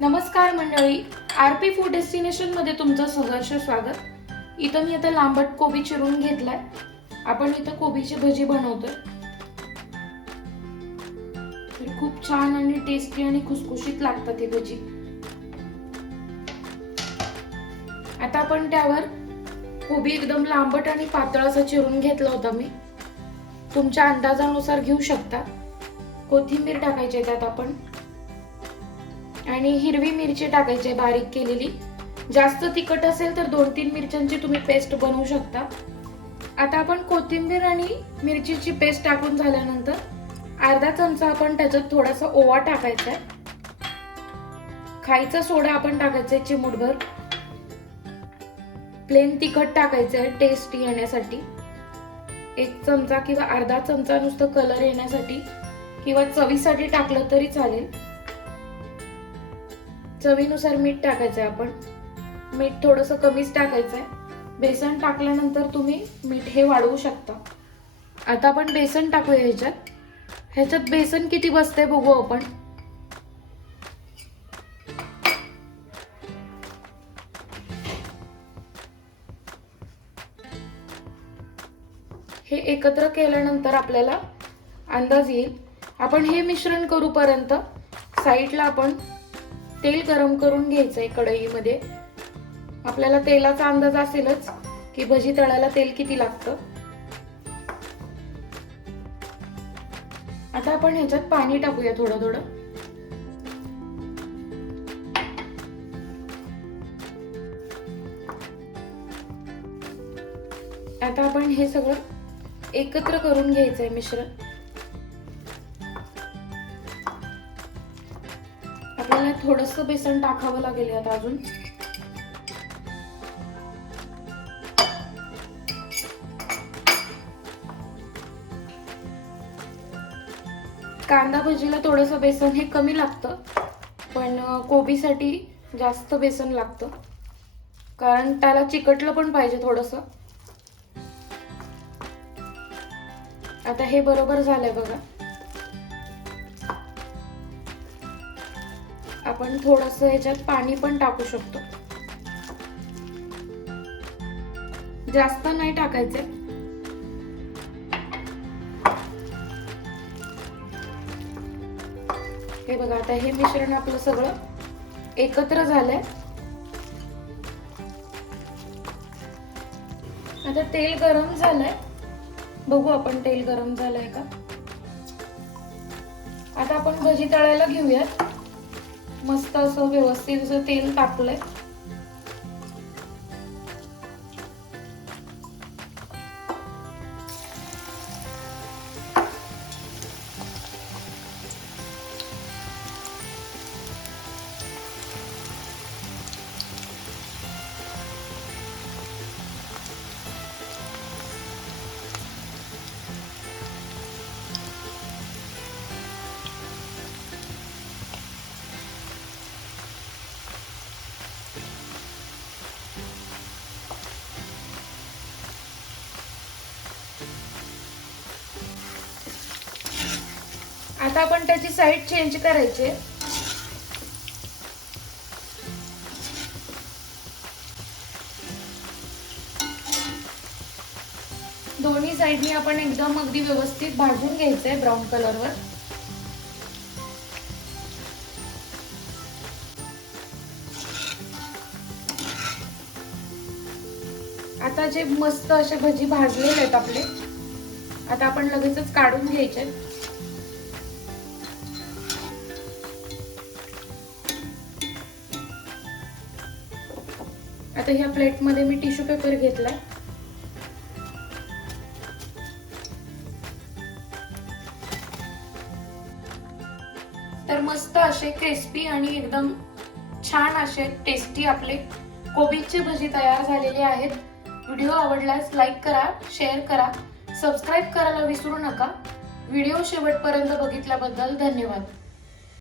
नमस्कार मंडळी, RP food destination मध्ये तुमचं सहर्ष स्वागत। इथं मी आता लांबट कोबी चिरून घेतलाय। आपण इथं कोबीची भजी बनवतोय। तर खूप छान आणि टेस्टी आणि खुसखुशीत लागतात ही भजी। आता आपण त्यावर कोबी एकदम लांबट आणि पातळ असं चिरून घेतला होता मी। तुमच्या अंदाजानुसार घेऊ शकता। कोथिंबीर टाकायची त्यात आपण आणि हिरवी मिरची टाकायची बारीक केलेली। जास्त तिखट असेल तर 2-3 मिरच्यांची तुम्ही पेस्ट बनवू शकता। आता आपण कोथिंबीर आणि मिरचीची पेस्ट टाकून झाल्यानंतर अर्धा चमचा आपण त्याच्यात थोडासा ओवा टाकायचा आहे। खायचा सोडा आपण टाकायचा आहे चिमूटभर। प्लेन तिखट टाकायचं आहे टेस्ट येण्यासाठी। 1 चमचा किंवा अर्धा चमचा नुसतं कलर येण्यासाठी किंवा चवीसाठी टाकलं तरी चालेल। चवीनुसार मीठ टाकायचं आहे आपण। मीठ थोडंसं कमीच टाकायचं आहे। बेसन टाकल्यानंतर तुम्ही मीठ हे वाढवू शकता। आता आपण बेसन टाकूया ह्याच्यात बेसन किती बसते बघू आपण। हे एकत्र केल्यानंतर आपल्याला अंदाज येईल। आपण हे मिश्रण करूपर्यंत साईडला आपण तेल गरम करून घ्यायचंय कढईमध्ये। आपल्याला तेलाचा अंदाज असेलच की भजी तळायला तेल किती लागतं। आता आपण ह्याच्यात पाणी टाकूया थोडं थोडं। आता आपण हे सगळं एकत्र करून घ्यायचंय मिश्रण। आपल्याला थोडंसं बेसन टाकावं लागेल यात अजून। कांदा भजीला थोडंसं बेसन हे कमी लागतं, पण कोबीसाठी जास्त बेसन लागतं कारण त्याला चिकटलं पण पाहिजे थोडंसं। आता हे बरोबर झालंय बघा। आपण थोडंसं ह्याच्यात पाणी पण टाकू शकतो। जास्त नाही टाकायचे। हे बघा आता हे मिश्रण आपलं सगळं एकत्र झालंय। आता तेल गरम झालंय, बघू आपण तेल गरम झालंय का। आता आपण भजी तळायला घेऊयात। मस्त असं व्यवस्थित असं तेल तापलंय। आता आपण त्याची साईड चेंज करायची। दोन्ही साईडनी आपण एकदम अगदी व्यवस्थित भाजून घ्यायचंय ब्राऊन कलरवर। आता जे मस्त असे भजी भाजलेले आहेत आपले, आता आपण लगेचच काढून घ्यायचे। आता ह्या प्लेट मध्ये मी टिश्यू पेपर घेतलाय। तर मस्त असे क्रिस्पी आणि एकदम छान असे टेस्टी आपले कोबीचे भजी तयार झालेले आहेत। व्हिडिओ आवडल्यास लाईक करा, शेअर करा, सबस्क्राइब करायला विसरू नका। व्हिडिओ शेवटपर्यंत बघितल्याबद्दल धन्यवाद।